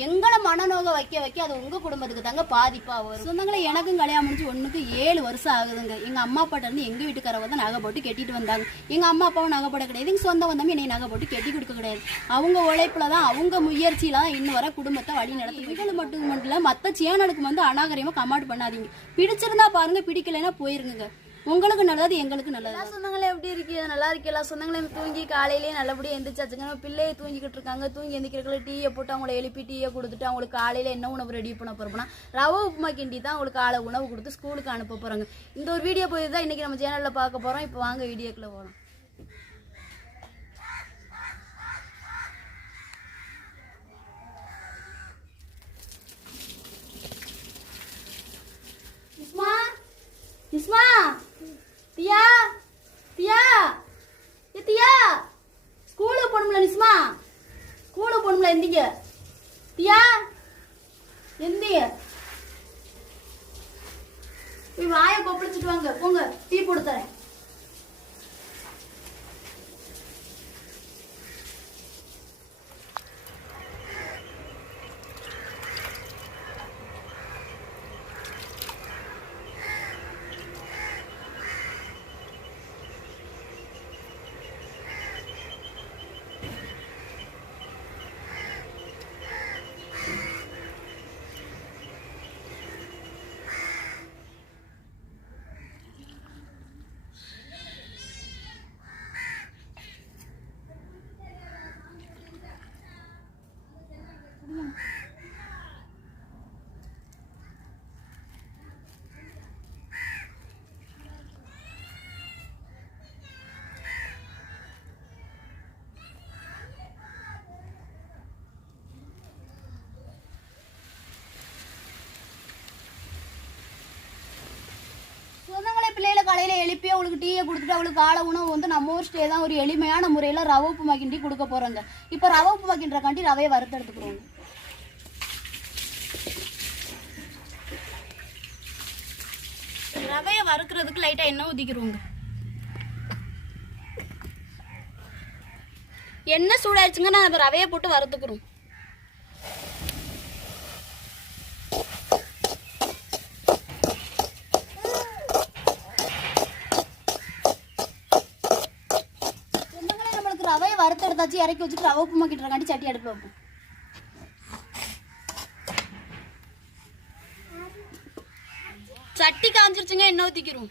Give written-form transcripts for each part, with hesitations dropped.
எங்களை மனநோக வைக்க வைக்க அது உங்க குடும்பத்துக்கு தாங்க பாதிப்பா வரும். சொந்தங்களை எனக்கும் கல்யாணம் முடிச்சு 1க்கு 7 வருஷம் ஆகுதுங்க. எங்க அம்மா அப்பாட்ட இருந்து எங்க வீட்டுக்காரவ தான் நகை போட்டு கெட்டிட்டு வந்தாங்க. எங்க அம்மா அப்பாவும் நகை போட கிடையாது. எங்க சொந்த வந்தமே என்னை நகை போட்டு கெட்டி கொடுக்க கிடையாது. அவங்க உழைப்புல தான் அவங்க முயற்சியில தான் இன்னும் வர குடும்பத்தை வழி நடத்து. இவங்களை மட்டும் இல்ல மத்த சேனலுக்கு வந்து அநாகரியமா கமெண்ட் பண்ணாதீங்க. பிடிச்சிருந்தா பாருங்க, பிடிக்கலைன்னா போயிருங்க. உங்களுக்கு நல்லது, எங்களுக்கு நல்லது. சொந்தங்களே எப்படி இருக்கு? நல்லா இருக்கீங்களா? சொந்தங்களே தூங்கி காலையிலேயே நல்லபடியாக எந்திரிச்சாச்சுங்க. பிள்ளையை தூங்கிக்கிட்டு இருக்காங்க. தூங்கி எந்திரிக்கிறதுல டீயை போட்டு அவங்கள எழுப்பி டீயை கொடுத்துட்டு அவங்களுக்கு காலையில் என்ன உணவு ரெடி பண்ண போகிறோம்னா ரவை உப்புமா கிண்டி தான் அவங்களுக்கு காலை உணவு கொடுத்து ஸ்கூலுக்கு அனுப்ப போகிறாங்க. இந்த ஒரு வீடியோ போய் தான் இன்றைக்கி நம்ம சேனலில் பார்க்க போகிறோம். இப்போ வாங்க வீடியோக்குள்ளே போகிறோம். இஸ்மா, தியா தியா தியா ஸ்கூலுக்கு போகணும்ல? நிஸ்மா ஸ்கூலுக்கு போகணும்ல? எந்திங்க தியா, எந்திங்க. போய் வாயை கொப்பளிச்சுட்டு வாங்க. போங்க, டீ போட்டு தரேன். பிள்ளைகளை காலையில எழுப்பி அவளுக்கு டீயை கொடுத்துட்டு அவளுக்கு காலை உணவு வந்து நம்ம ஊர் ஸ்டே தான் ஒரு எளிமையான முறையில் ரவை உப்புமா கிண்டி கொடுக்க போறோங்க. இப்போ ரவை உப்புமா கிண்டுறக்காண்டி ரவையை வறுத்து எடுத்துக்கிறோங்க. ரவையை வறுக்கிறதுக்கு லைட்டா எண்ணெய் ஊத்திக்கிறோங்க. எண்ணெய் சூடாயிடுச்சுங்க, நான் ரவையை போட்டு வறுத்துக்கிறோம். ரவையை வறுத்து எடுத்தாச்சு, இறக்கி வச்சுட்டு ரவை உப்புமா கிட்டுறக்காண்டி சட்டி அடுப்பில் வைப்போம். சட்டி காஞ்சிருச்சுங்க, எண்ணெய் ஊற்றிக்கிறோம்.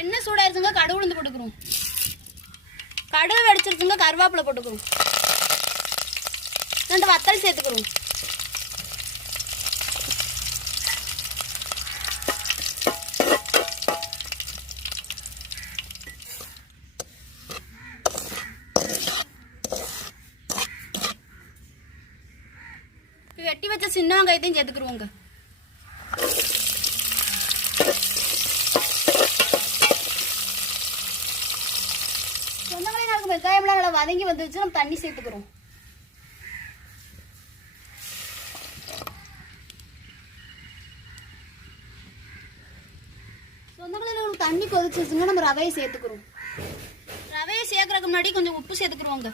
எண்ணெய் சூடாயிருச்சுங்க, கடுகு உளுந்து போட்டுக்கிறோம். கடுகு வெடிச்சிருச்சுங்க, கருவேப்பிலை போட்டுக்கிறோம். 2 வத்தல் சேர்த்துக்கிறோம். வெட்டி வச்ச சின்ன வெங்காயத்தையும் சேர்த்துக்குருவோங்க. சொந்தங்களே நமக்கு வெங்காயம்லாம் நல்லா வதங்கி வந்துருச்சு, நம்ம தண்ணி சேர்த்துக்கிறோம். சொந்தங்களே நமக்கு தண்ணி கொதிச்சிருச்சுங்க, நம்ம ரவையை சேர்த்துக்கிறோம். ரவையை சேர்க்கறதுக்கு முன்னாடி கொஞ்சம் உப்பு சேர்த்துக்குருவோங்க.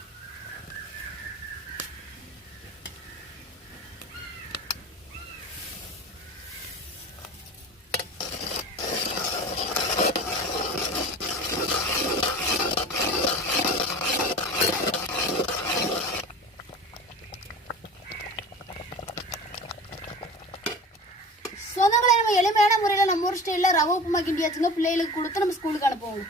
சொந்தங்களை நம்ம எளிமையான முறையில் நம்ம ஊர் ஸ்டைலில் ரவை உப்புமா கிண்டியாச்சுங்க. பிள்ளைகளுக்கு கொடுத்து நம்ம ஸ்கூலுக்கு அனுப்புவோம்.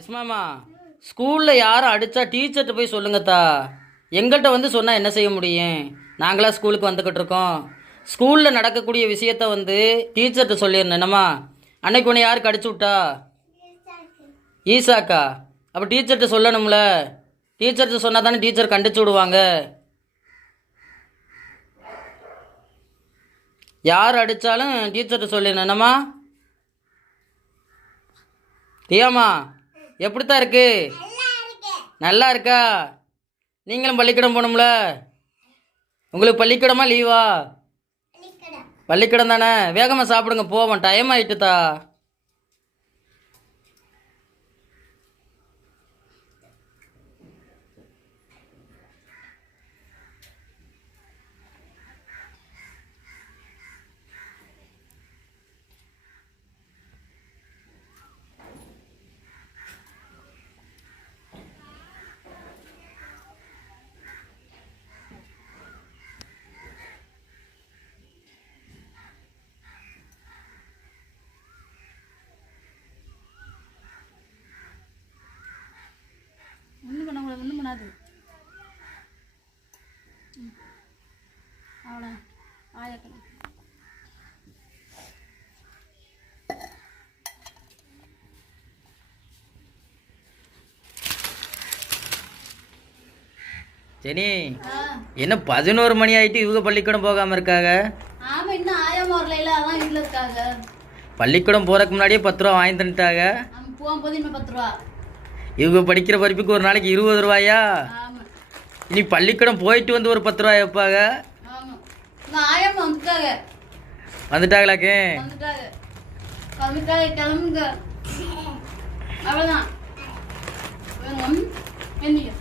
இஸ்மாமா, ஸ்கூலில் யாரும் அடித்தா டீச்சர்கிட்ட போய் சொல்லுங்கத்தா. எங்கள்கிட்ட வந்து சொன்னால் என்ன செய்ய முடியும்? நாங்களாம் ஸ்கூலுக்கு வந்துக்கிட்டு இருக்கோம். ஸ்கூலில் நடக்கக்கூடிய விஷயத்த வந்து டீச்சர்கிட்ட சொல்லிடணும். என்னம்மா, அன்னைக்கு உன்னை யார் கடிச்சு விட்டா? ஈசாக்கா. அப்போ டீச்சர்கிட்ட சொல்லணும்ல. டீச்சர்கிட்ட சொன்னா தானே டீச்சர் கண்டிச்சு விடுவாங்க. யார் அடித்தாலும் டீச்சர்கிட்ட சொல்லிடணும். என்னம்மா தியாம்மா, எப்படித்தான் இருக்கு? நல்லா இருக்கா? நீங்களும் பள்ளிக்கூடம் போகணும்ல? உங்களுக்கு பள்ளிக்கூடமா லீவா? பள்ளிக்கூடம் தானே. வேகமாக சாப்பிடுங்க, போவோம், டைம் ஆயிட்டுதா. ஒன்றும் பண்ண முடியாது, ஒன்றும் பண்ணாது. அவ்வளோ ஆயக்கணும். சரி, என்ன 11 மணி ஆயிட்டு இவங்க பள்ளிக்கூடம் போகாமல் இருக்காங்க? ஆமா, இன்னும் ஆயாம வரல, அதான் வீட்டில் இருக்காங்க. பள்ளிக்கூடம் போகிறதுக்கு முன்னாடியே 10 ரூபா வாங்கி தந்துட்டாங்க. நம்ம போகும்போது இன்னும் 10 ரூபா. இவங்க படிக்கிற படிப்புக்கு ஒரு நாளைக்கு 20 ரூபாயா? ஆமா இனி பள்ளிக்கூடம் போயிட்டு வந்து ஒரு 10 ரூபாய் வைப்பாங்க. ஆமா, நான் ஆயாம வந்துட்டாங்க. வந்துட்டாங்களாக்கு? வந்துட்டாங்க, வந்துட்டாங்க, கிளம்புங்க. அவ்வளோதான். என்னைக்கு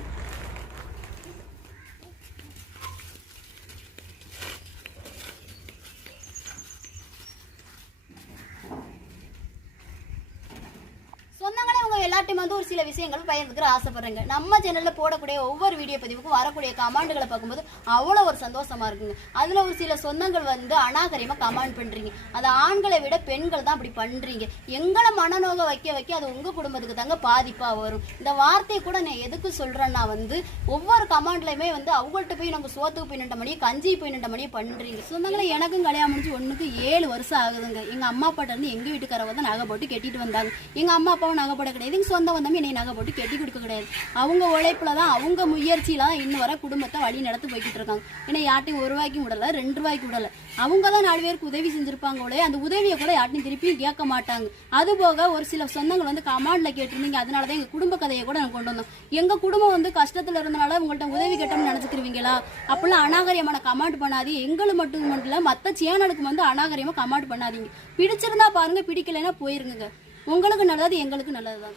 சொந்தங்களே, உங்க எல்லாத்தையும் வந்து ஒரு சில விஷயங்கள் பகிர்ந்துக்கிற ஆசைப்படுறேங்க. நம்ம சேனல்ல போடக்கூடிய ஒவ்வொரு வீடியோ பதிவுக்கும் வரக்கூடிய கமெண்ட்களை பார்க்கும்போது அவ்வளோ ஒரு சந்தோஷமா இருக்குங்க. அதுல ஒரு சில சொந்தங்கள் வந்து அநாகரிகமா கமெண்ட் பண்றீங்க. அது ஆண்களை விட பெண்கள் தான் அப்படி பண்றீங்க. எங்களை மனநோக வைக்க வைக்க அது உங்க குடும்பத்துக்கு தாங்க பாதிப்பா வரும். இந்த வார்த்தையை கூட நான் எதுக்கு சொல்றேன்னா வந்து ஒவ்வொரு கமெண்ட்லயுமே வந்து அவங்கள்ட்ட போய் நம்ம சோத்துக்கு போய் நின்ற மணி, கஞ்சி போய் நின்ற மணி பண்றீங்க. சொந்தங்களை எனக்கும் கல்யாணம் முடிஞ்சு ஒண்ணுக்கு 7 வருஷம் ஆகுதுங்க. எங்க அம்மா அப்பாட்ட இருந்து எங்க வீட்டுக்காரவ தான் நகை போட்டு கட்டிட்டு வந்தாங்க. எங்க அம்மா அப்பாவும் நகை போட கிடையாது, எங்க சொந்த வந்தமே என்னை நகை போட்டு கட்டி கொடுக்க கிடையாது. அவங்க உழைப்புல தான், அவங்க முயற்சியில தான் இன்னும் வர குடும்பத்தை வழி நடத்து போய்கிட்டு இருக்காங்க. ஏன்னா யார்ட்டையும் 1 ரூபாய்க்கும் விடல, 2 ரூபாய்க்கு விடல. அவங்க தான் 4 பேருக்கு உதவி செஞ்சிருப்பாங்களே, அந்த உதவியை கூட யார்ட்டையும் திருப்பி கேட்க மாட்டாங்க. அது போக ஒரு சில சொந்தங்கள் வந்து கமாண்ட்ல கேட்டிருந்தீங்க, அதனாலதான் எங்க குடும்ப கதையை கூட நான் கொண்டு வந்தோம். எங்க குடும்பம் வந்து கஷ்டத்துல இருந்தனால உங்கள்ட்ட உதவி கேட்டோம்னு நினைச்சுக்கிருவீங்களா? அப்படிலாம் அநாகரியமான கமாண்ட் பண்ணாதீங்க. எங்களுக்கு மட்டும் இல்ல, மற்ற சேனலுக்கு வந்து அநாகரியமா கமாண்ட் பண்ணாதீங்க. பிடிச்சிருந்தா பாருங்க, பிடிக்கலைன்னா போயிருங்க. உங்களுக்கு நல்லது, எங்களுக்கு நல்லதுதான்.